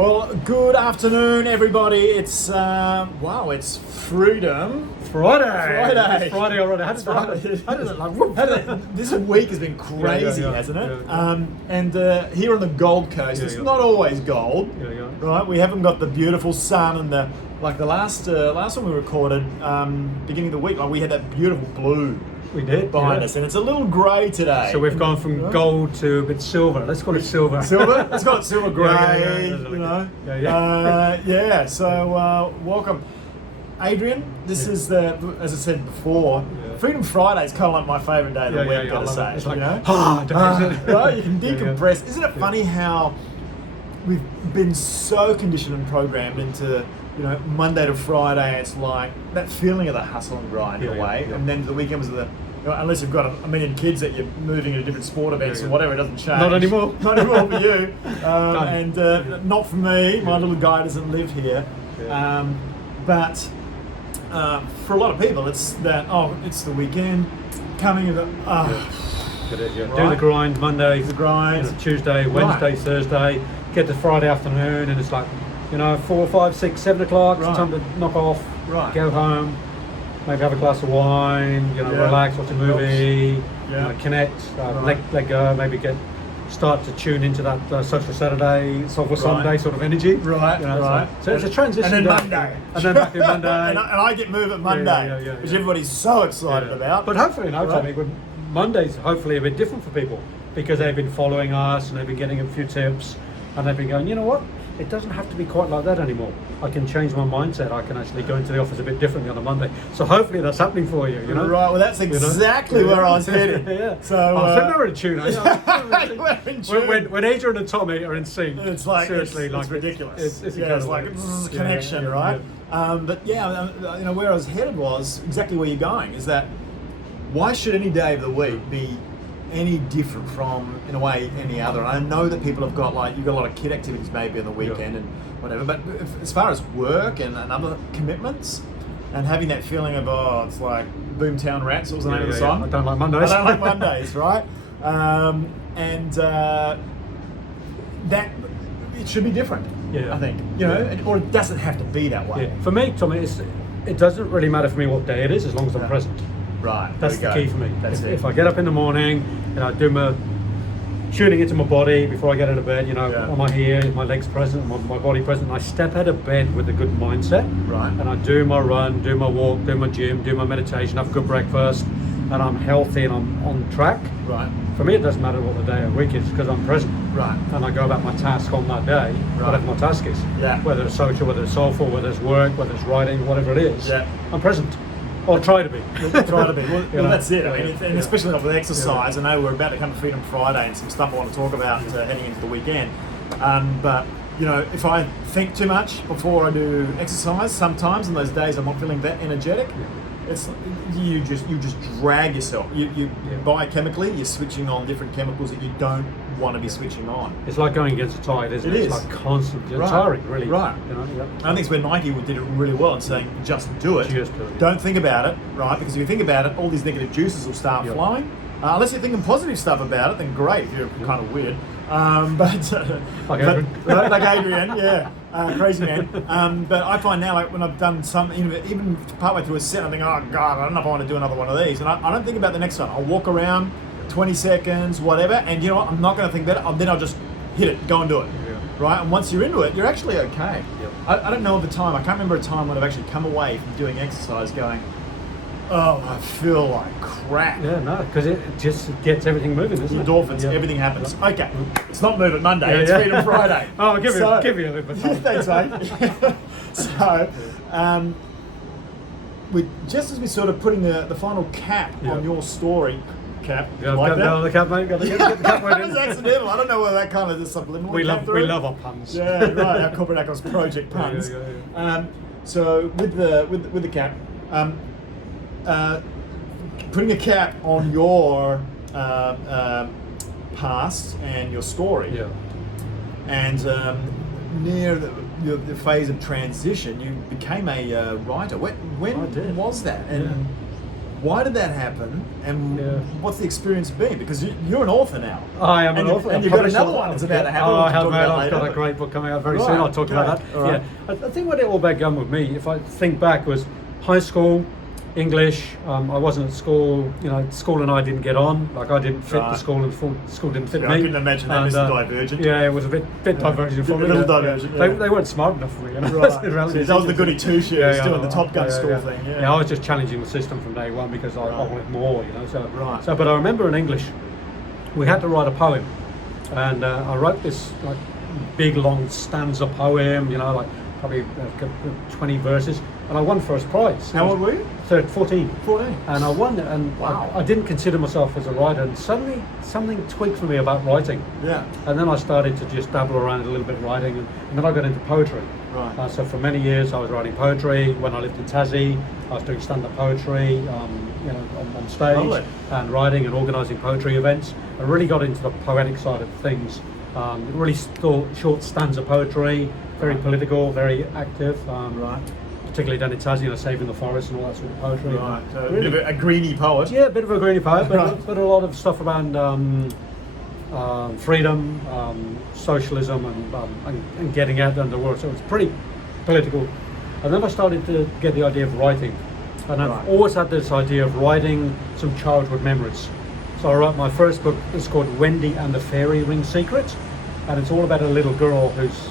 Well, good afternoon, everybody. It's it's Freedom Friday. It's Friday already. How did it like? This week has been crazy, hasn't it? Yeah. And here on the Gold Coast, it's not always gold, right? We haven't got the beautiful sun and the last one we recorded beginning of the week. Like we had that beautiful blue. We did behind us, and it's a little grey today. So we've gone from gold to a bit silver. Let's call it silver. Silver? Let's call it silver grey. Yeah. So welcome, Adrian. This is as I said before, Freedom Friday is kind of like my favourite day of the week. Gotta say, it's like, right? You can decompress. Isn't it funny how we've been so conditioned and programmed into, Monday to Friday, it's like that feeling of the hustle and grind away. And then the weekend was unless you've got a million kids that you're moving into different sport events or whatever, it doesn't change. Not anymore. Not anymore for you. And not for me. My little guy doesn't live here. But for a lot of people, it's that, it's the weekend, coming of It is, Do the grind Monday, Tuesday, Wednesday, Thursday, get to Friday afternoon, and it's like, 4, 5, 6, 7 o'clock, it's time to knock off, go home, maybe have a glass of wine, relax, watch a movie, connect, let go, maybe start to tune into that Social Saturday, Soulful Sunday sort of energy. So it's a transition. And then Monday. And then back in Monday. and I get moved at Monday, which everybody's so excited about. But hopefully, Monday's hopefully a bit different for people because they've been following us and they've been getting a few tips and they've been going, you know what? It doesn't have to be quite like that anymore. I can change my mindset. I can actually go into the office a bit differently on a Monday. So hopefully that's happening for you, Right, well that's exactly where I was headed. So we're in tune. When Adrian and Tommy are in sync, it's like, seriously, it's ridiculous. It's like this is a connection, right? But where I was headed was exactly where you're going, is that why should any day of the week be any different from, in a way, any other? And I know that people have got you've got a lot of kid activities maybe on the weekend and whatever, but as far as work and other commitments and having that feeling of, it's like Boomtown Rats, what was the name of the song? I don't like Mondays. I don't like Mondays, right? That, it should be different, I think, or it doesn't have to be that way. For me, Tommy, it doesn't really matter for me what day it is as long as I'm present. Right, that's the key for me. If I get up in the morning and I do my tuning into my body before I get out of bed, am I here, my legs present, my body present, and I step out of bed with a good mindset, and I do my run, do my walk, do my gym, do my meditation, have a good breakfast, and I'm healthy and I'm on track. Right. For me, it doesn't matter what the day of the week is because I'm present. Right. And I go about my task on that day, whatever my task is. Yeah. Whether it's social, whether it's soulful, whether it's work, whether it's writing, whatever it is. I'm present. Or try to be. Well, that's it. And especially with exercise. I know we're about to come to Freedom Friday and some stuff I want to talk about heading into the weekend. But if I think too much before I do exercise, sometimes on those days I'm not feeling that energetic. It's you just drag yourself. You biochemically you're switching on different chemicals that you don't want to be switching on. It's like going against the tide, isn't it? It's like constantly tiring, really. Right. I think it's where Nike did it really well in saying just do it. Don't think about it, right? Because if you think about it, all these negative juices will start flowing. Unless you're thinking positive stuff about it, then great. If you're kind of weird. Like Adrian, crazy man. But I find now, when I've done some, even partway through a set, I think, oh God, I don't know if I want to do another one of these. And I don't think about the next one. I'll walk around 20 seconds, whatever, and you know what? I'm not going to think about it. Then I'll just hit it, go and do it. Right? And once you're into it, you're actually okay. I don't know of the time. I can't remember a time when I've actually come away from doing exercise going, I feel like crap. Because it just gets everything moving, isn't it? Endorphins, everything happens. Okay, it's not Movement Monday, it's Freedom Friday. Give me a little bit of time. Thanks, mate. So, just as we're sort of putting the final cap on your story, Cap. Like that? The cap, mate. Got to get the cap right in. It was accidental. I don't know whether that kind of is subliminal. We love our puns. Yeah, right. Our corporate actors project puns. So with the cap, putting a cap on your past and your story, and near the phase of transition, you became a writer. When was that? And Why did that happen, and what's the experience been? Because you're an author now. I am an author. And you've got another one that's about to happen. I have, mate. I've got a great book coming out very soon. I'll talk about that. Right. Yeah, I think what it all began with me, if I think back, was high school, English. I wasn't at school. School and I didn't get on. Like, I didn't fit the school, and the school didn't fit me. I couldn't imagine that, Mr. Divergent. Yeah, it was a bit divergent for me. A little divergent. They weren't smart enough for me. Right. So that was the goody two shoes doing the Top Gun school thing. Yeah, I was just challenging the system from day one because I wanted more. Right. But I remember in English, we had to write a poem, and I wrote this like big long stanza poem. Like probably 20 verses. And I won first prize. How old were you? 14. 14. And I won it, and I didn't consider myself as a writer, and suddenly something tweaked for me about writing. Yeah. And then I started to just dabble around a little bit writing, and then I got into poetry. Right. So for many years I was writing poetry. When I lived in Tassie, I was doing stand-up poetry, on stage, and writing and organising poetry events. I really got into the poetic side of things. Really short stanza poetry, very political, very active. Particularly down in Tassie, saving the forest and all that sort of poetry. Right, so really, a bit of a greeny poet. Yeah, a bit of a greeny poet, but a lot of stuff around freedom, socialism, and getting out there in the world. So it's pretty political. And then I started to get the idea of writing. And I've always had this idea of writing some childhood memories. So I wrote my first book. It's called Wendy and the Fairy Ring Secret. And it's all about a little girl who's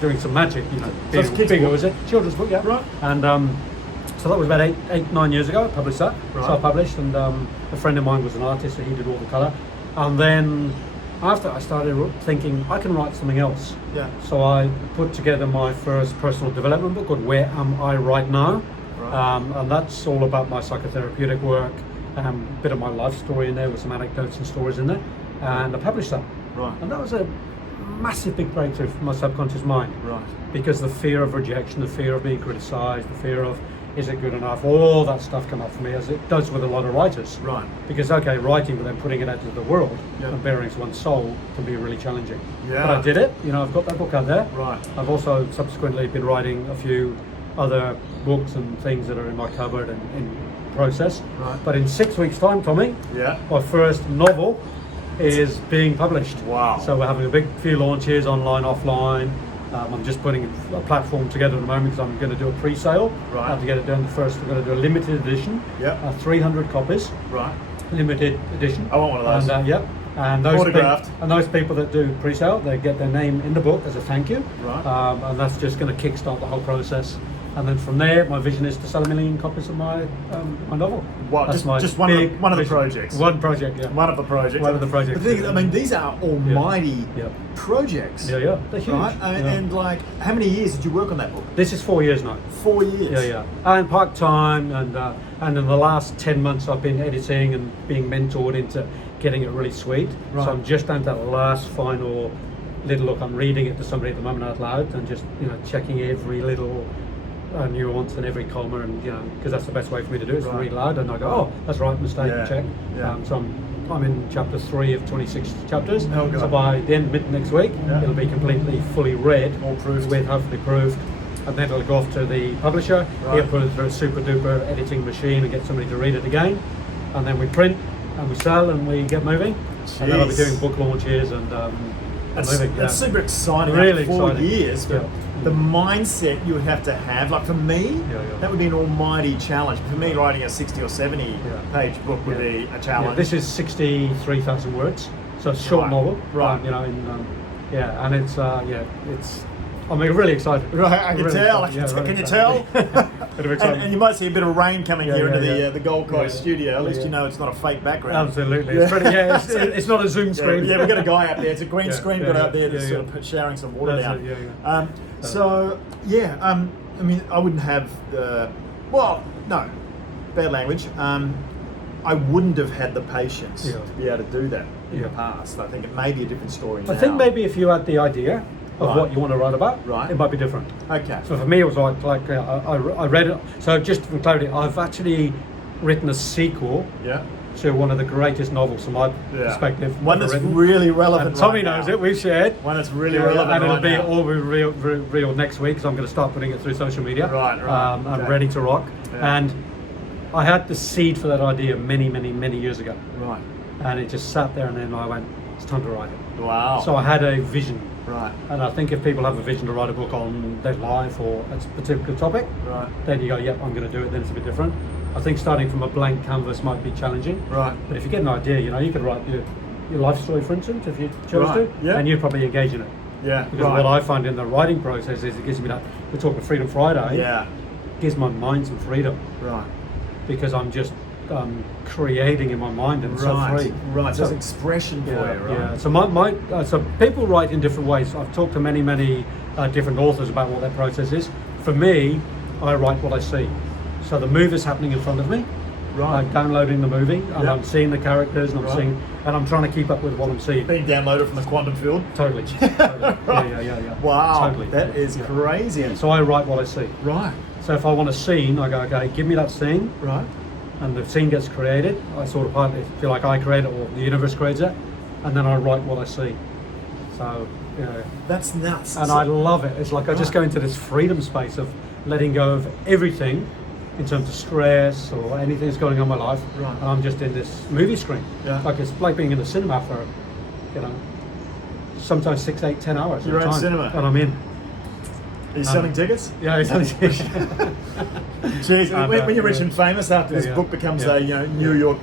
doing some magic, So it's kids' book. Was it? Children's book, yeah. Right. And so that was about 9 years ago. I published that. Right. So I published, and a friend of mine was an artist, so he did all the colour. And then after I started thinking, I can write something else. Yeah. So I put together my first personal development book called Where Am I Right Now? Right. And that's all about my psychotherapeutic work, a bit of my life story in there with some anecdotes and stories in there. And I published that. Right. And that was a massive big breakthrough for my subconscious mind. Right. Because the fear of rejection, the fear of being criticised, the fear of is it good enough, all that stuff come up for me, as it does with a lot of writers. Right. Because writing but then putting it out to the world and bearing one's soul can be really challenging. Yeah. But I did it. I've got that book out there. Right. I've also subsequently been writing a few other books and things that are in my cupboard and in process. Right. But in 6 weeks' time, Tommy, my first novel is being published. Wow. So we're having a few launches, online, offline. I'm just putting a platform together at the moment because I'm going to do a pre-sale. Right. To get it done first, we're going to do a limited edition. 300 copies. Right. Limited edition. I want one of those. And, and those Autographed. those people that do pre-sale, they get their name in the book as a thank you. Right. And that's just going to kickstart the whole process. And then from there, my vision is to sell 1 million copies of my novel. Wow, That's just one of the projects. One project, yeah. One of the projects. One of the projects. The thing, these are almighty projects. Yeah, they're huge. Right? And like, how many years did you work on that book? This is 4 years now. 4 years. Yeah. And part-time, and in the last 10 months I've been editing and being mentored into getting it really sweet. Right. So I'm just down to that last final little look. I'm reading it to somebody at the moment out loud and just checking every little nuance and every comma, and because that's the best way for me to do it, is to read loud and I go, oh, that's right, mistake, check. So I'm in chapter 3 of 26 chapters. So by the end of mid next week, it'll be completely fully read, all proofed, with hopefully proofed, and then it'll go off to the publisher. He'll put it through a super duper editing machine and get somebody to read it again, and then we print and we sell and we get moving. Jeez. And then I'll be doing book launches and moving. That's super exciting. Really 4 exciting. years. But the mindset you would have to have, like for me, that would be an almighty challenge. For me, writing a 60 or 70 page book would be a challenge. This is 63,000 words, so it's a short novel. Right. And it's it's. I'm really excited. Right, I can really tell. excited. Can you tell? Bit of excitement. And you might see a bit of rain coming here into the Gold Coast studio. At least you know it's not a fake background. Absolutely. It's pretty, it's not a Zoom screen. Yeah, we've got a guy out there. It's a green screen got out there that's sort of showering some water down. I mean, I wouldn't have bad language. I wouldn't have had the patience to be able to do that in the past. I think it may be a different story now. I think maybe if you had the idea of what you want to write about, it might be different. Okay. So for me, it was like I read it. So just for clarity, I've actually written a sequel to one of the greatest novels from my perspective. One that's really relevant. And Tommy knows it. We've shared. One that's really relevant. And it'll be all real next week. So I'm going to start putting it through social media. Right. I'm ready to rock. And I had the seed for that idea many years ago. Right. And it just sat there, and then I went, it's time to write it. Wow. So I had a vision. Right. And I think if people have a vision to write a book on their life or a particular topic, right, then you go, yep, I'm going to do it, then it's a bit different. I think starting from a blank canvas might be challenging. Right. But if you get an idea, you could write your life story, for instance, if you chose to, yeah, and you'd probably engage in it. Yeah. Because what I find in the writing process is it gives me that, we're talking Freedom Friday, yeah, gives my mind some freedom. Right. Because I'm just creating in my mind and so free. Right, so it's expression for you, right? Yeah. So so people write in different ways. I've talked to many different authors about what their process is. For me, I write what I see. So the movie's happening in front of me. Right. I'm downloading the movie and I'm seeing the characters and I'm trying to keep up with what I'm seeing. Being downloaded from the quantum field. Totally. Yeah. Wow. Totally. That is crazy. Yeah. So I write what I see. Right. So if I want a scene, I go, okay, give me that scene. Right. And the scene gets created. I sort of partly feel like I create it or the universe creates it, and then I write what I see. So, that's nuts. And I love it. It's like I just go into this freedom space of letting go of everything in terms of stress or anything that's going on in my life. Right. And I'm just in this movie screen. Yeah. Like it's like being in the cinema for, sometimes 6, 8, 10 hours. You're in cinema. And I'm in. Are you selling tickets? Yeah, I'm selling tickets. Jeez, when you're rich and famous, after this book becomes a New York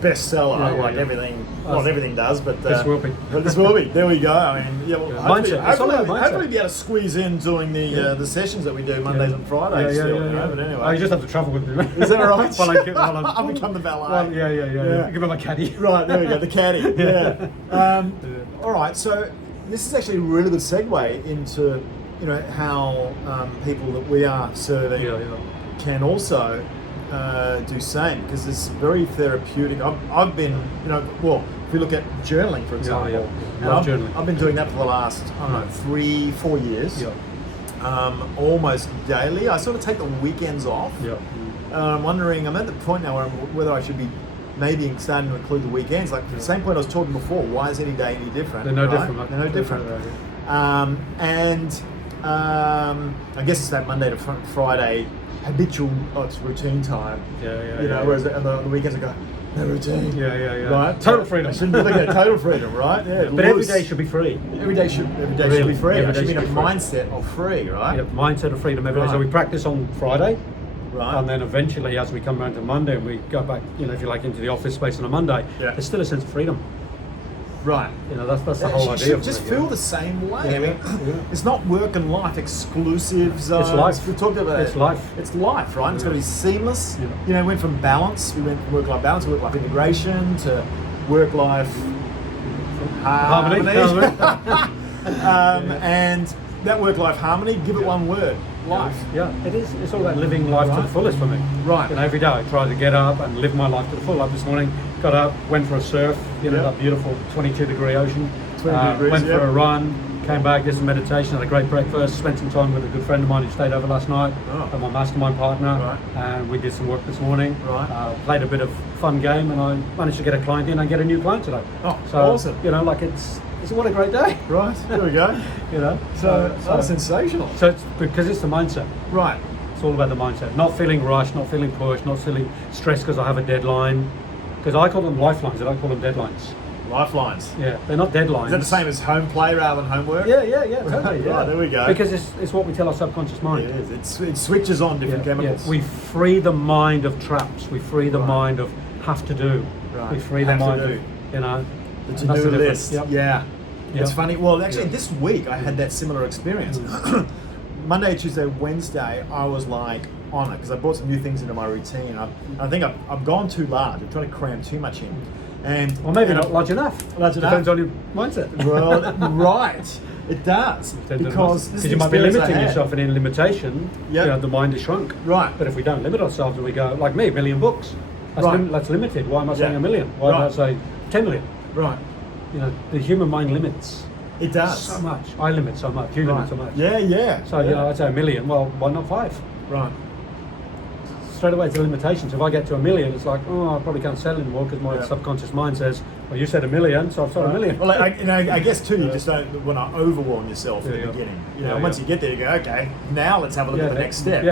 bestseller, everything, not everything does, but this will be. This will be. There we go. I mean, hopefully be able to squeeze in doing the sessions that we do Mondays and Fridays. But anyway, you just have to travel with me. Is that all right? I'll become the valet. Well, yeah. Give me my caddy. Right, there we go, the caddy. Yeah. All right, so this is actually a really good segue into how people that we are serving can also do same, because it's very therapeutic. I've been, if we look at journaling, for example, love journaling. I've been doing that for the last, 3-4 years, almost daily. I sort of take the weekends off. I'm wondering, I'm at the point now whether I should be maybe starting to include the weekends. Like the same point I was talking before, why is any day any different? They're no different. They're no different. I guess it's that Monday to Friday habitual, it's routine time. Whereas on the weekends I go, no routine. Right? Total freedom. I shouldn't be looking at total freedom, right? Yeah. But every day should be free. Every day should be free. I should be in a mindset of free, right? Yeah, mindset of freedom every day. So we practice on Friday. Right. And then eventually, as we come around to Monday and we go back, if you like, into the office space on a Monday, there's still a sense of freedom. Right. That's the whole idea. It should just feel the same way. I mean, it's not work and life exclusive zones. It's life. We talked about it's life. It's life, right? It's got to be seamless. We went from balance. We went from work-life balance to work-life integration to work-life harmony. And that work-life harmony, give it one word. Life. Yeah, it is. It's all about living life to the fullest for me. Right. Every day I try to get up and live my life to the full. Like this morning, got up, went for a surf, that beautiful 22-degree ocean. 20 degrees, went for a run, came back, did some meditation, had a great breakfast, spent some time with a good friend of mine who stayed over last night, and my mastermind partner, and we did some work this morning. Played a bit of fun game, and I managed to get a client in and get a new client today. Oh, so awesome. It's what a great day. Right, there we go. So that's sensational. So it's because it's the mindset. Right. It's all about the mindset. Not feeling rushed, not feeling pushed, not feeling stressed because I have a deadline. Because I call them lifelines, I don't call them deadlines. Lifelines. Yeah, they're not deadlines. Is that the same as home play rather than homework? Yeah, totally. Right, there we go. Because it's what we tell our subconscious mind. It is. It switches on different chemicals. Yeah. We free the mind of traps. We free the mind of have to do. Right. We free the mind of, the to-do list. Yeah. It's funny. Well, actually, this week I had that similar experience. Monday, Tuesday, Wednesday, I was like on it because I brought some new things into my routine. I think I've gone too large. I'm trying to cram too much in. Or maybe not large enough. Depends on your mindset. Well, right. It does. Because you might be limiting yourself, and in limitation, the mind is shrunk. Right. But if we don't limit ourselves and we go, like me, 1 million books, that's limited. Why am I saying 1 million? Why don't I say 10 million? Right. The human mind limits. It does. So much. I limit so much. You limit so much. Yeah. So, I'd say 1 million. Well, why not 5? Right. Straight away it's a limitation. So if I get to 1 million, it's like, I probably can't sell anymore because my subconscious mind says Well, you said 1 million, so I've sold 1 million. Well, I guess too, you just don't want to overwhelm yourself in the beginning. Once you get there, you go, okay, now let's have a look at the next step.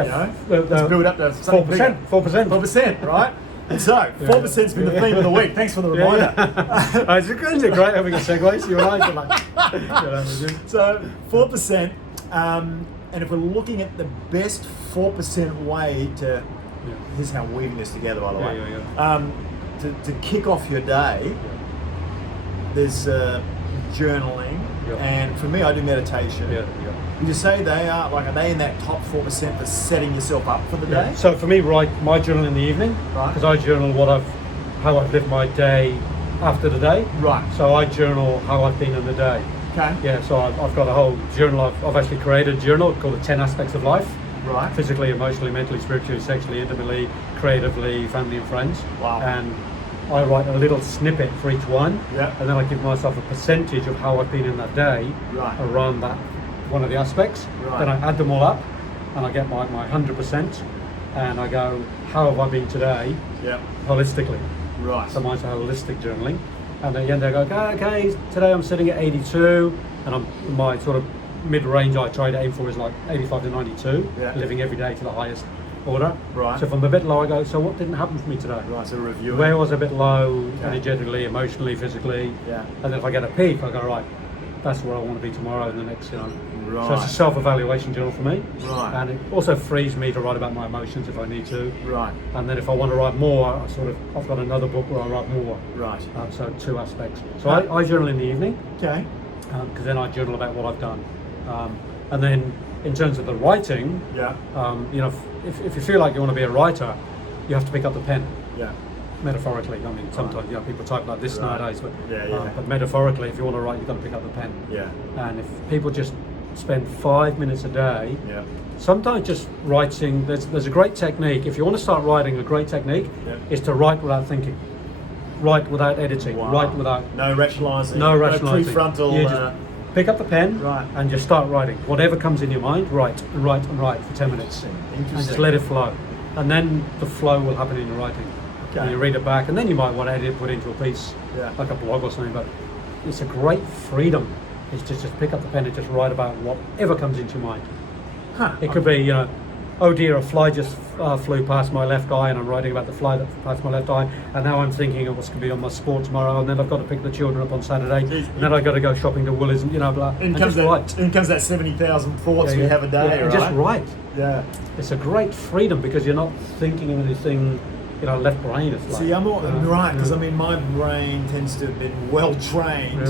Let's build up to 4%. 4%, right? And so, 4%'s been the theme of the week. Thanks for the reminder. It's great having a segue. So you and I So, 4%, and if we're looking at the best 4% way to, here's how we're weaving this together, by the way. To kick off your day, there's journaling, and for me, I do meditation. Would you say are they in that top 4% for setting yourself up for the day? So for me, my journal in the evening, because I journal how I've lived my day after the day. Right. So I journal how I've been in the day. Okay. Yeah. So I've got a whole journal. I've actually created a journal called the 10 Aspects of Life. Right. Physically, emotionally, mentally, spiritually, sexually, intimately, creatively, family and friends. Wow. And I write a little snippet for each one, and then I give myself a percentage of how I've been in that day around that one of the aspects. Then I add them all up, and I get my 100%, and I go, how have I been today? Holistically. Right. So mine's a holistic journaling, and at the end I go, okay, today I'm sitting at 82, and my sort of mid-range I try to aim for is like 85 to 92, living every day to the highest order. Right. So if I'm a bit low, I go, so what didn't happen for me today? Right, so review. Where was I a bit low, energetically, emotionally, physically? And then if I get a peak, I go, right, that's where I want to be tomorrow and the next, Right. So it's a self-evaluation journal for me. Right. And it also frees me to write about my emotions if I need to. Right. And then if I want to write more, I've got another book where I write more. Right. So 2 aspects. So I journal in the evening. Okay. Because then I journal about what I've done. And then in terms of the writing, if you feel like you want to be a writer, you have to pick up the pen. Metaphorically, I mean, sometimes people type like this nowadays, but metaphorically, if you want to write, you've got to pick up the pen. And if people just spend 5 minutes a day, sometimes just writing, there's a great technique. If you want to start writing, a great technique is to write without thinking, write without editing, write without no rationalising, no prefrontal. You just pick up the pen and just start writing. Whatever comes in your mind, write and write and write for 10 minutes, and just let it flow, and then the flow will happen in your writing. And you read it back, and then you might want to edit, put into a piece, like a blog or something. But it's a great freedom. Is to just pick up the pen and just write about whatever comes into your mind. It could be, oh dear, a fly just flew past my left eye, and I'm writing about the fly that passed my left eye, and now I'm thinking of what's going to be on my sport tomorrow, and then I've got to pick the children up on Saturday, and then I've got to go shopping to Woolies, and blah. In comes that 70,000 thoughts we have a day, and just write. It's a great freedom because you're not thinking of anything. Left brain is like... See, I'm all, right, because I mean, my brain tends to have been well trained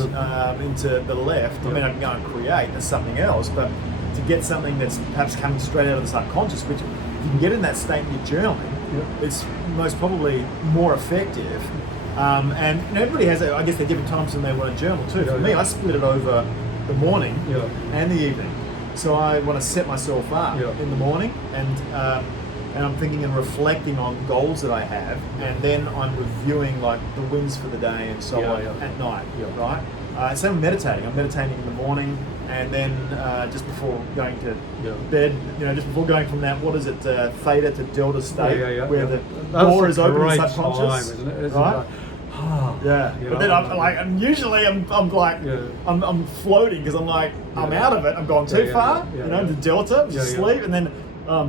into the left. I mean, I can go and create, that's something else, but to get something that's perhaps coming straight out of the subconscious, which if you can get in that state in your journaling, it's most probably more effective. And everybody has, I guess, their different times when they want to journal too. For me, I split it over the morning and the evening. So I want to set myself up in the morning, and I'm thinking and reflecting on goals that I have, and then I'm reviewing like the wins for the day and so on at night, right? So I'm meditating. I'm meditating in the morning, and then just before going to bed, just before going from that, what is it, theta to delta state, where the door is open in subconscious, time, isn't it? right? But then I'm like, and usually I'm like, I'm floating because I'm like, I'm out of it. I'm gone too far, the delta, which is sleep, and then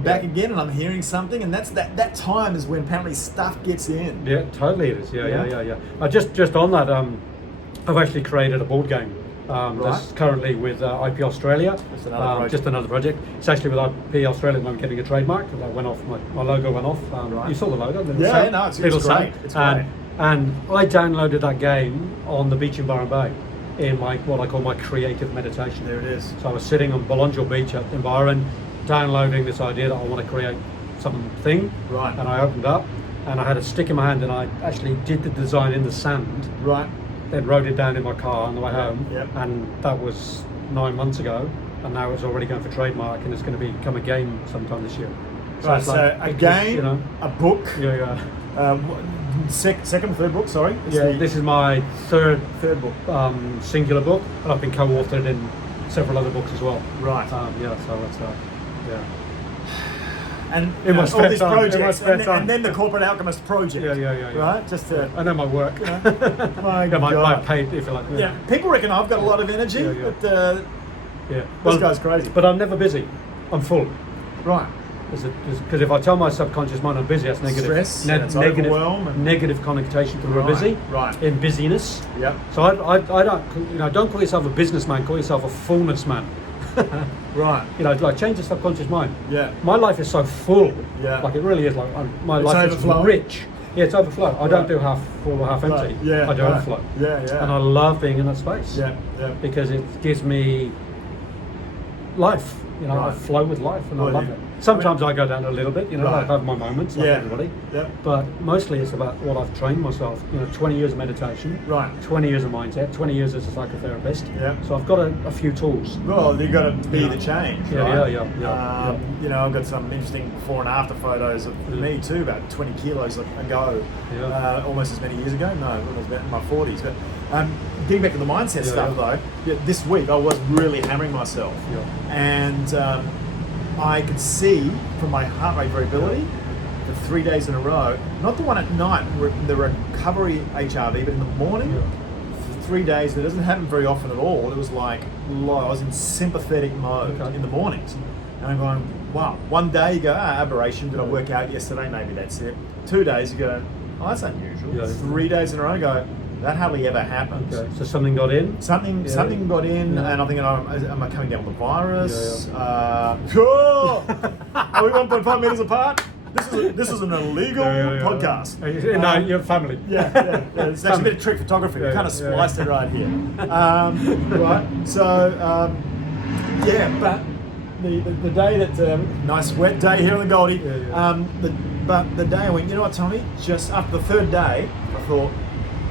back again, and I'm hearing something, and that's that time is when apparently stuff gets in. Yeah, totally it is. Yeah. Just on that, I've actually created a board game. That's currently with IP Australia. That's another just another project. It's actually with IP Australia. I'm getting a trademark. That went off. My logo went off. Right. You saw the logo? It's great. It's great. And I downloaded that game on the beach in Byron Bay in what I call my creative meditation. There it is. So I was sitting on Belongil Beach in Byron, downloading this idea that I want to create something. Right. And I opened up, and I had a stick in my hand, and I actually did the design in the sand. Right. Then wrote it down in my car on the way home. Yep. And that was 9 months ago, and now it's already going for trademark, and it's going to become a game sometime this year. Right. So a game, a book. Second, third book. Sorry. This is my third book. Singular book, and I've been co-authored in several other books as well. Right. So it's and In my all spare these time, in my projects, spare and, time. and then the corporate alchemist project. Yeah. Right, just to. I know my work. My my God. paid, if you like. Yeah, people reckon I've got a lot of energy, Yeah. but Yeah. this guy's crazy. But I'm never busy. I'm full. Right. Because if I tell my subconscious mind I'm busy, that's negative. Stress, it's overwhelm and- negative connotation to we're Right, busy. right. In busyness. Yep. So I don't, don't call yourself a businessman. Call yourself a fullness man. Right. Like change the subconscious mind. Yeah. My life is so full. Yeah. Like it really is. Like my It's life overflowing. is rich. Yeah, it's overflow. I don't Right. do half full or half empty. Right. Yeah. I do right. overflow. Yeah. And I love being in that space. Yeah. Because it gives me life. I Right. flow with life, and Well, I love you- it. Sometimes I go down a little bit. Right. I have my moments, like Yeah. everybody. Yep. But mostly it's about what I've trained myself. 20 years of meditation. Right. 20 years of mindset. 20 years as a psychotherapist. Yeah. So I've got a few tools. Well, you got to be the change. Yeah, right? yeah. I've got some interesting before and after photos of me too, about 20 kilos ago, Yeah. almost as many years ago. No, it was about in my 40s. But getting back to the mindset Yeah, stuff yeah. though, this week I was really hammering myself, Yeah. and I could see from my heart rate variability for 3 days in a row, not the one at night, the recovery HRV, but in the morning. Yeah. For 3 days, that doesn't happen very often at all. It was like low. I was in sympathetic mode Okay. in the mornings. And I'm going, wow. One day you go, aberration, did I work out yesterday? Maybe that's it. 2 days you go, oh, that's unusual. Yeah. 3 days in a row you go, that hardly ever happens. Okay. So something got in. Something got in, Yeah. and I'm thinking, am I coming down with the virus? Are we 1.5 meters apart? This is an illegal podcast. No, your family. Yeah. It's actually a bit of trick photography. We kind of spliced it right here. Right. So, but the day that nice wet day here in the Goldie. But the day I went, you know what, Tommy? Just after the third day, I thought,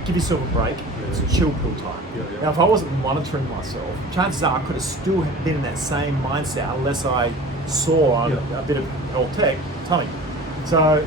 give yourself a break. It's chill pill time. Yeah. Now, if I wasn't monitoring myself, chances are I could have still been in that same mindset unless I saw a bit of old tech. Tommy. So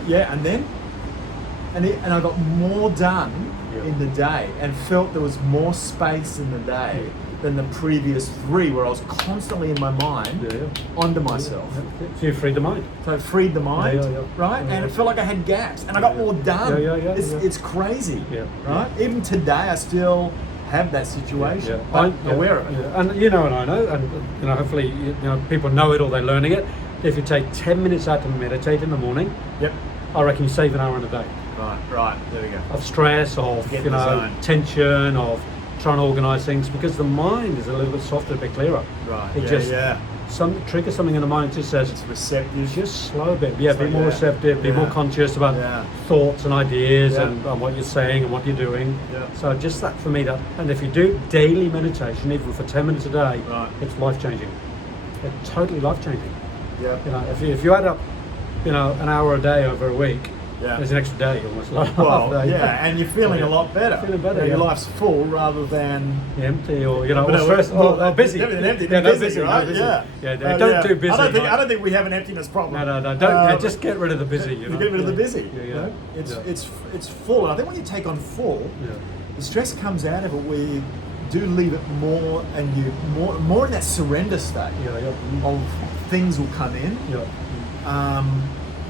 and I got more done in the day and felt there was more space in the day than the previous 3 where I was constantly in my mind onto myself. So you freed the mind. So I freed the mind, right? Yeah. And it felt like I had gas and I got more done. It's crazy, right? Even today I still have that situation. But I'm aware of it. Yeah. And and I know, and hopefully people know it or they're learning it. If you take 10 minutes out to meditate in the morning, I reckon you save an hour in a day. Right. There we go. Of stress, of Get in the zone. tension, of trying to organise things, because the mind is a little bit softer, a bit clearer. Right. Some triggers something in the mind, just says It's receptive. just slow a bit. Be more receptive, be more Yeah. conscious about thoughts and ideas and what you're saying and what you're doing. Yeah. So just that for me, and if you do daily meditation, even for 10 minutes a day, it's life changing. It's totally life changing. Yeah. If you add up, an hour a day over a week, Yeah. there's an extra day almost. Well, half a day. and you're feeling a lot better. Feeling better, Your yeah. life's full rather than Empty or But or stressed or busy. Empty, Yeah, busy, busy, right? busy. Yeah. Don't do busy. I don't think we have an emptiness problem. No. Don't just get rid of the busy. Get rid of the busy. Yeah. It's full, and I think when you take on full, the stress comes out of it where you do leave it more, and you more in that surrender state of things will come in.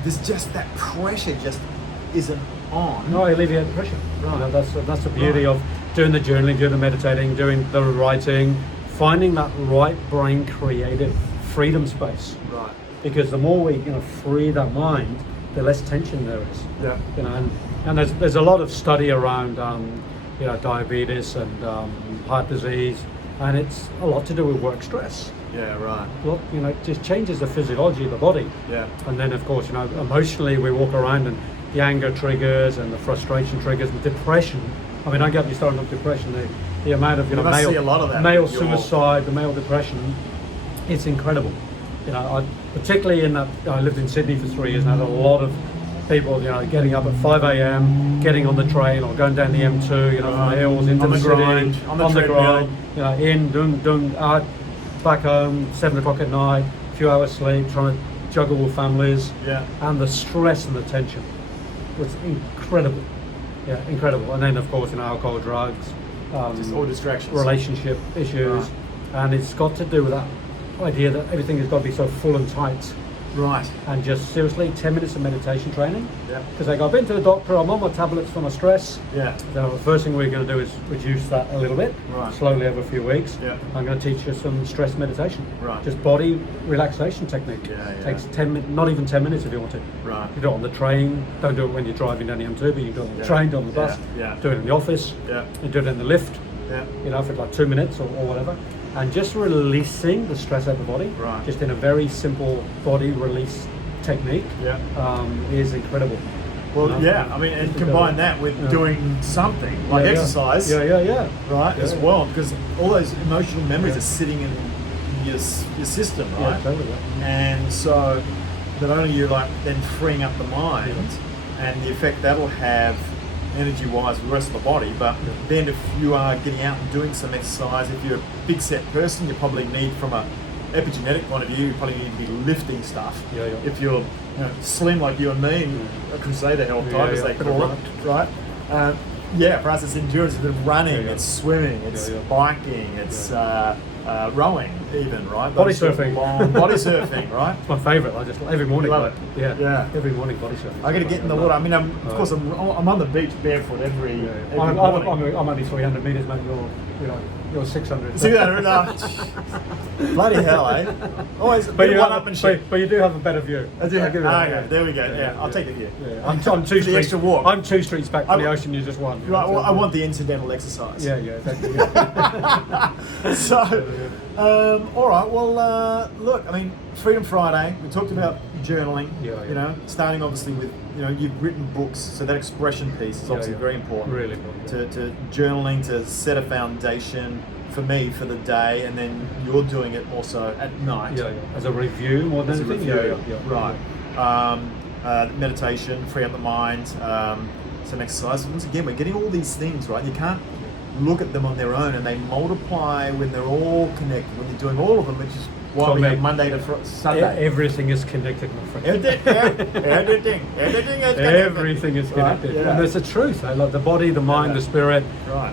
There's just that pressure just isn't on. No, I alleviate the pressure. Right. That's the beauty of doing the journaling, doing the meditating, doing the writing, finding that right brain creative freedom space. Right. Because the more we free that mind, the less tension there is. Yeah. And there's a lot of study around diabetes and heart disease, and it's a lot to do with work stress. Yeah. Right. Well, it just changes the physiology of the body. Yeah. And then, of course, emotionally we walk around and the anger triggers and the frustration triggers and depression. I mean, don't get me started on depression. The amount of must see a lot of that male in your- suicide, the male depression, it's incredible. Particularly in that I lived in Sydney for 3 years and I had a lot of people, getting up at 5 a.m, getting on the train or going down the M2, from the hills into On the the city, grind, on the treadmill. grind, doing out, back home, 7 o'clock at night, a few hours sleep, trying to juggle with families, and the stress and the tension was incredible. Yeah, incredible. And then, of course, alcohol, drugs, Just all distractions. relationship issues, and it's got to do with that idea that everything has got to be so full and tight Right. and just seriously 10 minutes of meditation training. Yeah. Because they go, I've been to the doctor, I'm on my tablets for my stress. Yeah. So the first thing we're going to do is reduce that a little bit, Right. slowly over a few weeks. Yeah. I'm going to teach you some stress meditation. Right. Just body relaxation technique. Yeah. Takes 10 minutes, not even 10 minutes if you want to. Right. You do it on the train, don't do it when you're driving down the M2, but you do it on the Yeah. train, do it on the bus, Yeah. do it in the office, Yeah. you do it in the lift, Yeah. you know, for like 2 minutes or whatever. And just releasing the stress out of the body, Right. just in a very simple body release technique, Yeah. is incredible. Well, You know? yeah. I mean, and combine that with doing something like Yeah, yeah. exercise, Yeah. right, Yeah, as yeah. well, because all those emotional memories Yeah. are sitting in your system, Yeah, right? totally. Yeah. And so, not only you like then freeing up the mind and the effect that'll have energy-wise for the rest of the body, but then if you are getting out and doing some exercise, if you're a big set person, you probably need, from a epigenetic point of view, you probably need to be lifting stuff. Yeah. If you're slim like you and me, a crusader health type, as they Bit call of it, right? For us it's endurance, it's running, Yeah. it's swimming, it's biking, it's rowing even, right? Body Those sort of surfing. long- body surfing, right? It's my favourite. I just every morning. Love like, it. Yeah. Yeah. Every morning body surfing. I got to get in the water. I mean, of course, I'm on the beach barefoot every morning. I'm only 300 metres, mate. You're 600. See that? Bloody hell, eh? Always a bit of one-upmanship. But you do have a better view. I do. I'll give you that, Okay, there we go. Yeah, I'll take the view. Yeah. I'm two For the streets. extra walk. I'm 2 streets back from the ocean. You just one. Right, well, I want the incidental exercise. Yeah, exactly. Yeah. So, all right. Well, look. I mean, Freedom Friday. We talked about journaling. Yeah. You know, starting obviously with you've written books, so that expression piece is obviously very important. Really important. To journaling to set a foundation for me for the day, and then you're doing it also at night. Yeah. As a review more than As a anything. review. Yeah. Right. Meditation, free up the mind, some exercise. Once again, we're getting all these things right. You can't look at them on their own, and they multiply when they're all connected. When you're doing all of them, which is why we have Monday to Sunday. Everything is connected, my friend. Everything Everything is connected, Right, yeah. and there's a truth. Like the body, the mind, the spirit,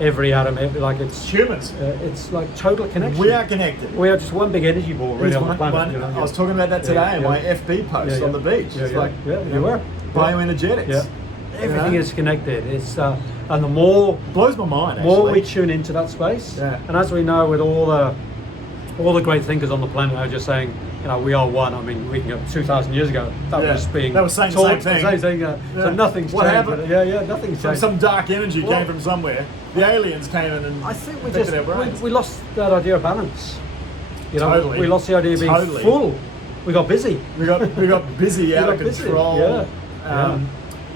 every atom. It's humans. It's like total connection. We are connected. We are just one big energy ball, really, on the planet. I was talking about that today in my FB post on the beach. It's like you were bioenergetics. Yeah. Everything is connected. It's and the more blows my mind. More we tune into that space, and as we know, with all the great thinkers on the planet are just saying, we are one. I mean, we can go 2,000 years ago. That was being that was saying taught, the same thing. So nothing's what changed. happened? Nothing's changed. Some dark energy came from somewhere. The aliens came in and I think we we lost that idea of balance. Totally. We lost the idea of being full. We got busy. We got busy, out of control.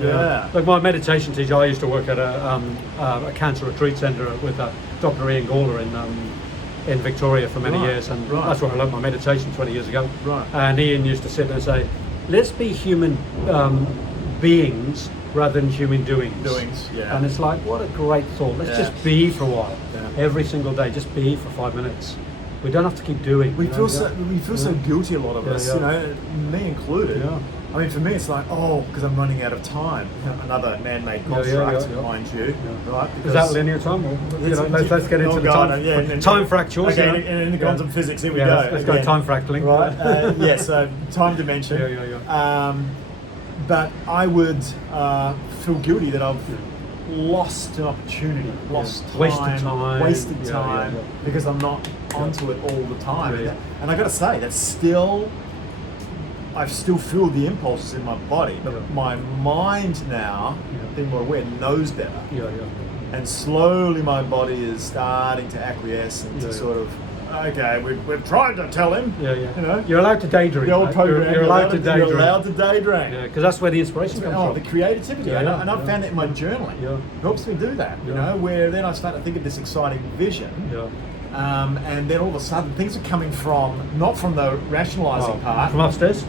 Yeah. Like my meditation teacher, I used to work at a cancer retreat centre with Dr. Ian Gawler in Victoria for many years, and that's where I learned my meditation 20 years ago. Right. And Ian used to sit there and say, let's be human beings rather than human doings. Yeah. And it's like, what a great thought. Let's just be for a while. Every single day, just be for 5 minutes. We don't have to keep doing. We feel so guilty, a lot of us, me included. Yeah. I mean, for me, it's like, because I'm running out of time. Another man-made construct, mind you. Right? Is that linear time? Or, let's get into the time fractals. Okay, in the quantum physics, here we go. Let's go time fractaling. Right. So time dimension. But I would feel guilty that I've lost an opportunity, wasted time, because I'm not onto it all the time. And I got to say, that's still. I still feel the impulses in my body, but my mind now, being more aware, knows better. And slowly my body is starting to acquiesce and to sort of, okay, we've tried to tell him. You're allowed to daydream. The old program. You're allowed to daydream. You're allowed to daydream. Yeah, because that's where the inspiration comes from. The creativity. And I've found that in my journaling. It helps me do that, where then I start to think of this exciting vision. And then all of a sudden things are coming not from the rationalising part. From upstairs?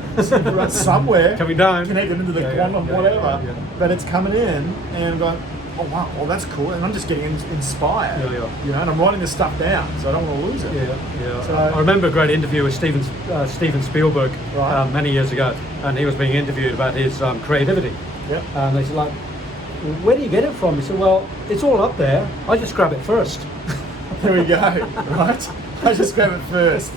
Somewhere. Coming down. Connected into the quantum, whatever. But it's coming in and I'm going, oh wow, well that's cool. And I'm just getting inspired. And I'm writing this stuff down, so I don't want to lose it. So, I remember a great interview with Steven Spielberg many years ago, and he was being interviewed about his creativity. And they said, like, where do you get it from? He said, well, it's all up there. I just grab it first. There we go, right? I just grab it first.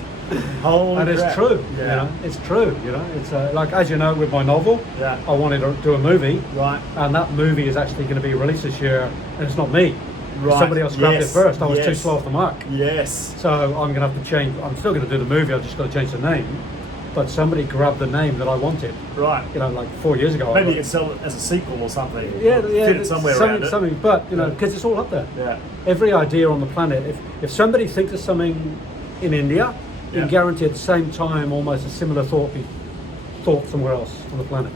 Holy and it's crap. true. Yeah. You know, it's true. You know, it's like, as you know, with my novel, Yeah. I wanted to do a movie, Right. and that movie is actually going to be released this year, and it's not me. Right. Somebody else grabbed Yes. it first. I was too Yes. slow off the mark. Yes. So I'm going to have to change. I'm still going to do the movie. I've just got to change the name. But somebody grabbed the name that I wanted. Right. You know, like 4 years ago. Maybe you can sell it as a sequel or something. Yeah, Or yeah. fit it somewhere around it. Something, but you know, Yeah. because it's all up there. Yeah. Every idea on the planet. If somebody thinks of something in India, you Yeah. can guarantee at the same time almost a similar thought be thought somewhere else on the planet.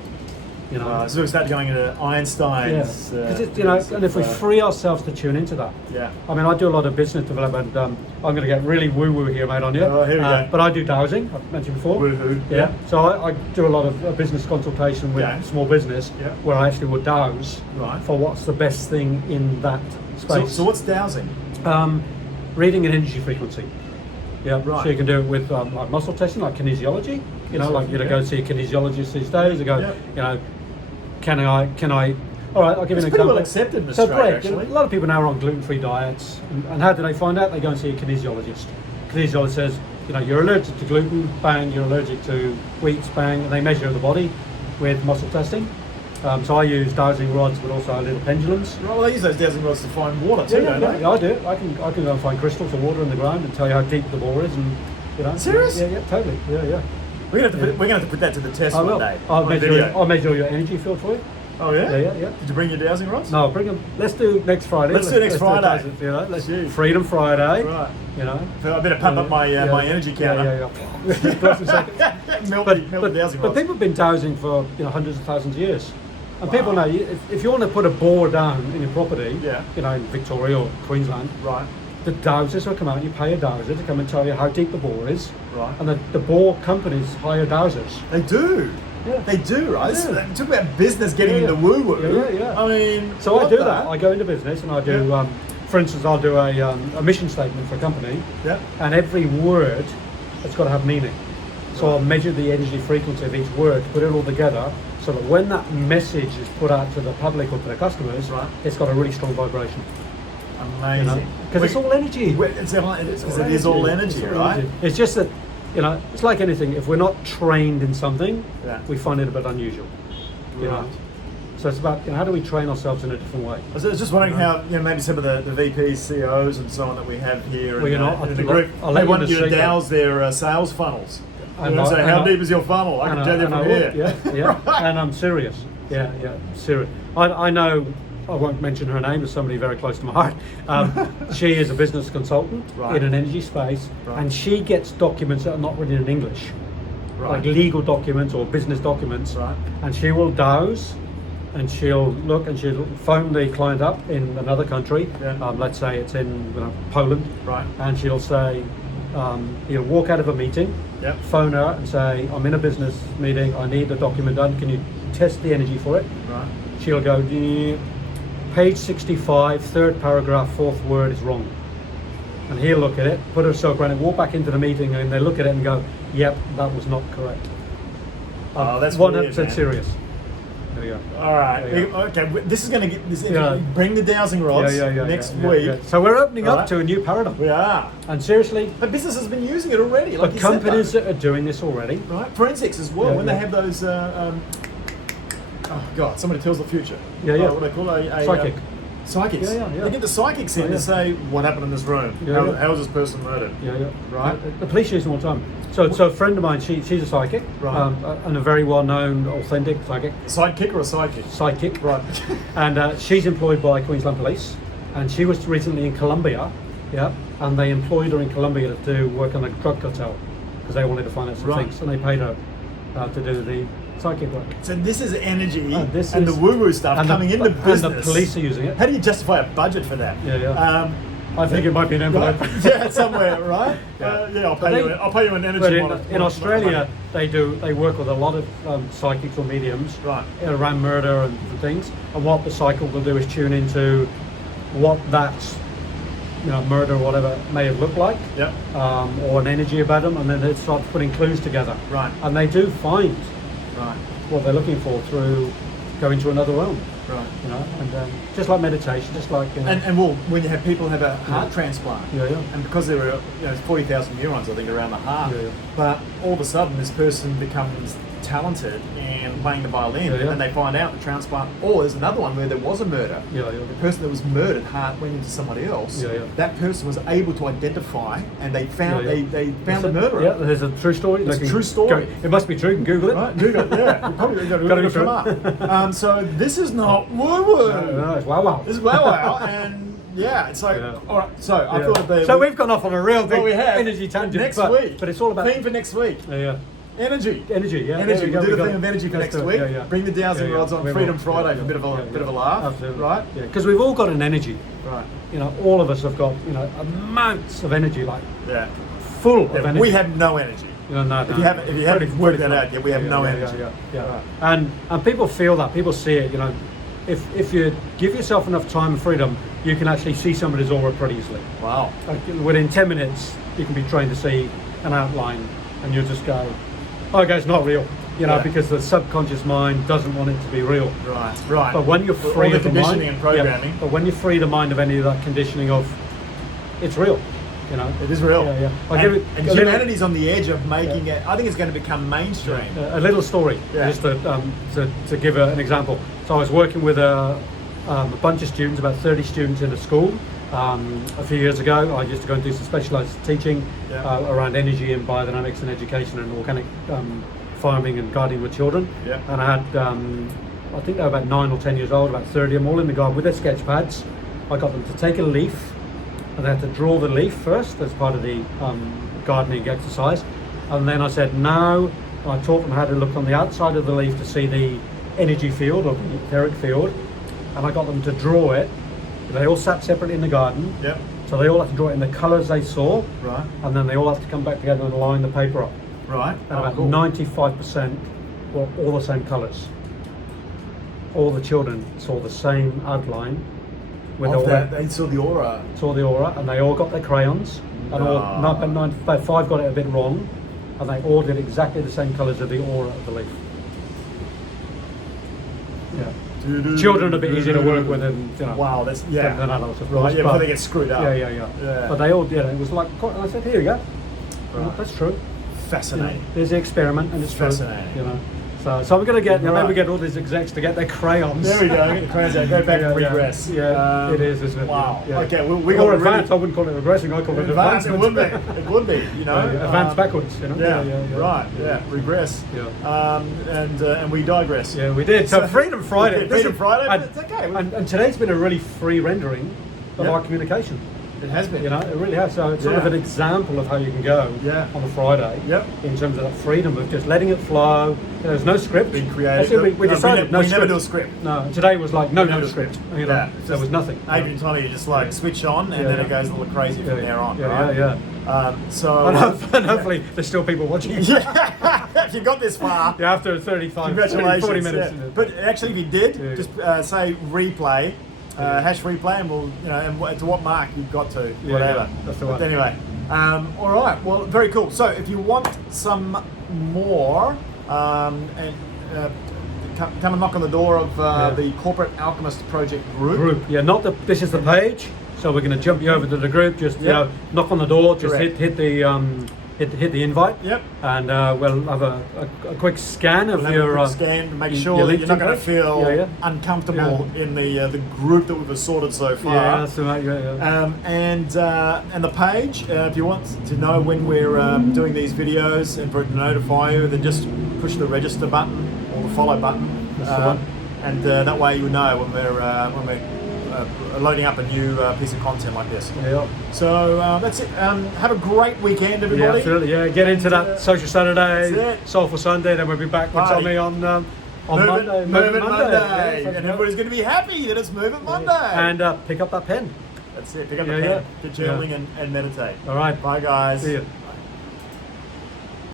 You know. So we start going into Einstein's. Yeah. 'Cause you know, and if we free ourselves to tune into that. Yeah. I mean, I do a lot of business development. I'm going to get really woo-woo here, mate, on you. Oh, here we go. But I do dowsing, I've mentioned before. Woohoo. Yeah. Yeah. So I do a lot of business consultation with Yeah. small business, Yeah. where I actually would dowse Right. for what's the best thing in that space. So what's dowsing? Reading an energy frequency. Yeah. Right. So you can do it with like muscle testing, like kinesiology. You know, like you Yeah. go see a kinesiologist these days. They go, Yeah. you know, can I? All right, I'll give you It's an pretty example. well accepted in So Australia, great. actually. A lot of people now are on gluten-free diets, and how do they find out? They go and see a kinesiologist. Kinesiologist says, you know, you're allergic to gluten, bang. You're allergic to wheat, bang. And they measure the body with muscle testing. So I use dowsing rods, but also little pendulums. Right, well, they use those dowsing rods to find water too, don't they? I do it. I can go and find crystals of water in the ground and tell you how deep the bore is, and you know. Serious? Yeah, totally. Yeah. We're gonna have to put that to the test I one will. day. I'll on measure. video. I'll measure your energy field for you. Oh yeah? Yeah. Did you bring your dowsing rods? No, bring them. Let's do next Friday. Let's do next Friday. You know, let's Jeez. Freedom Friday. Right. You know. So I better pump up my my energy counter. Yeah. Melt the dowsing But rods. people have been dowsing for hundreds of thousands of years, and people know if you want to put a bore down in your property, Yeah. you know, in Victoria or Queensland, Right. the dowsers will come out. You pay a dowser to come and tell you how deep the bore is, Right. and the bore companies hire dowsers. They do. Yeah. They do, right? This Yeah. talk about business getting Yeah, into yeah. woo-woo. Yeah. I mean, So I what do the- that. I go into business and I do, Yeah. for instance, I'll do a mission statement for a company, Yeah. and every word it's got to have meaning. So I'll measure the energy frequency of each word, put it all together, so that when that message is put out to the public or to the customers, Right. it's got a really strong vibration. Amazing. Because it's all energy. It is all energy, It's all right? energy. It's just that, you know, it's like anything. If we're not trained in something, Yeah. we find it a bit unusual. You know? Right. So it's about, how do we train ourselves in a different way? I was just wondering how, maybe some of the VPs, CEOs and so on that we have here Well, in the group, I'll they let want you you to know, douse their sales funnels. I You know, know, say, I how know. deep is your funnel? I can tell you And I from will, here. yeah. And I'm serious. Yeah, serious. I know, I won't mention her name, as somebody very close to my heart. She is a business consultant Right. in an energy space, Right. and she gets documents that are not written in English, Right. like legal documents or business documents, Right. and she will dowse, and she'll look and she'll phone the client up in another country. Yeah. Let's say it's in Poland, Right. and she'll say, he'll walk out of a meeting, Yep. phone her and say, I'm in a business meeting, I need the document done, can you test the energy for it? Right. She'll go, page 65, third paragraph, fourth word is wrong. And he'll look at it, put herself around it, walk back into the meeting, and they look at it and go, yep, that was not correct. Oh, that's 100% weird, man. serious. There you go. All right. Yeah. Okay. This is going to get this. Yeah. Bring the dowsing rods next week. Yeah. So we're opening All up right. to a new paradigm. We are. And seriously, But business has been using it already. Like the you said, companies though. that are doing this already, Right. Forensics as well. Yeah, When yeah. they have those. Oh God! Somebody tells the future. Yeah, yeah. What do they call a Psychic. Psychics. Yeah. They get the psychics in Oh, yeah. to say what happened in this room. Yeah, How was this person murdered? Yeah. Right. The police use them all the time. So a friend of mine, she's a psychic, Right. and a very well-known, authentic psychic. Sidekick or a sidekick? Psychic, Right. and she's employed by Queensland Police, and she was recently in Colombia, and they employed her in Colombia to do work on a drug cartel because they wanted to find out some Right. things, and they paid her to do the psychic work. So this is energy Oh, this and is- the woo-woo stuff coming into business. And the police are using it. How do you justify a budget for that? Yeah. I think it might be an envelope. Right. Yeah, somewhere, right? Yeah. I'll But pay you an energy. But model- in Australia, they work with a lot of psychics or mediums Right. around murder and things. And what the cycle will do is tune into what that murder or whatever may have looked like, Yep. or an energy about them, and then they start putting clues together. Right. And they do find Right. what they're looking for through going to another realm. Right. You know, and just like meditation, just like and well, when you have people have a heart transplant, yeah. and because there are 40,000 neurons, I think, around the heart, but all of a sudden this person becomes talented and playing the violin, and then they find out the transplant. Or there's another one where there was a murder. The person that was murdered, heart went into somebody else. That person was able to identify, and they found they found the murderer. Yeah, there's a true story. It's a true story. It must be true. You can Google it. Right, Google it. Yeah, probably got to come up. So this is not woo woo. No, it's wow. This is wow, and yeah, it's like all right. So I thought so we've gone off on a real big energy tangent next week, but it's all about theme for next week. Energy, yeah. Energy. We'll do the theme of energy for next week. Bring the dowsing rods on Freedom Friday for a bit of a laugh. Absolutely. Right? Yeah, because we've all got an energy. Right. You know, all of us have got amounts of energy, like full of energy. We have no energy. No. If you haven't worked that out yet, we have no energy. Yeah. And people feel that. People see it. You know, if you give yourself enough time and freedom, you can actually see somebody's aura pretty easily. Wow. Like within 10 minutes, you can be trained to see an outline, and you'll just go, okay, it's not real, because the subconscious mind doesn't want it to be real. Right. But when you're free of the mind, and programming. but when you free the mind of any of that conditioning of, it's real, It is real. Yeah. And humanity's on the edge of making it. I think it's going to become mainstream. A little story, just to give an example. So I was working with a bunch of students, about 30 students in a school. A few years ago, I used to go and do some specialised teaching around energy and biodynamics and education and organic farming and gardening with children. And I had, I think they were about 9 or 10 years old, about 30 of them all in the garden with their sketch pads. I got them to take a leaf, and they had to draw the leaf first as part of the gardening exercise. And then I said, now I taught them how to look on the outside of the leaf to see the energy field or the etheric field, and I got them to draw it. They all sat separately in the garden, so they all had to draw it in the colours they saw, and then they all had to come back together and line the paper up. And about 95% were all the same colours. All the children saw the same outline. They saw the aura. And they all got their crayons, and about 5 got it a bit wrong, and they all did exactly the same colours of the aura of the leaf. Children are a bit easier to work with than wow, that's than adults, of course. Before they get screwed up. But they all did it. It was like, I said, here you go. That's true. Fascinating. There's the experiment, and it's fascinating. True. So we're going to get, maybe get all these execs to get their crayons. There we go, get the crayons out, go back and regress. It is, isn't it? Wow. Yeah. Okay, or advanced, I wouldn't call it regressing, I call it advanced. It would be, advanced backwards, regress. And we digress. Yeah, we did. So Freedom Friday. Freedom Friday, but it's okay. And today's been a really free rendering of our communication. It has been. It really has. So it's sort of an example of how you can go on a Friday in terms of that freedom of just letting it flow. There's no script. Being creative. We decided we never do a script. No, today was like no script. There was nothing. Adrian told me you just like switch on and then it goes a little crazy from there on. And hopefully there's still people watching. If you got this far. After 35, 40 minutes. But actually, if you did, just say replay. Hash replay, and we'll, and to what mark you've got to, whatever. That's the one. But anyway, all right. Well, very cool. So, if you want some more, come and knock on the door of the Corporate Alchemist Project group. Yeah, this is the page. So we're going to jump you over to the group. Just knock on the door. Just hit the invite. And we'll have a quick scan of your scan to make sure that you're not going to feel uncomfortable in the group that we've assorted so far. That's right. And the page, if you want to know when we're doing these videos and for it to notify you, then just push the register button or the follow button. That's the one. And that way you know when we're loading up a new piece of content like this. So that's it. Have a great weekend, everybody. Yeah, absolutely. Get into that Social Saturday, Soulful Sunday. Then we'll be back with Tommy on Monday. Movement Monday. And everybody's going to be happy that it's Movement Monday. And pick up that pen. That's it. Pick up the pen. Get journaling and meditate. All right. Bye, guys. See you.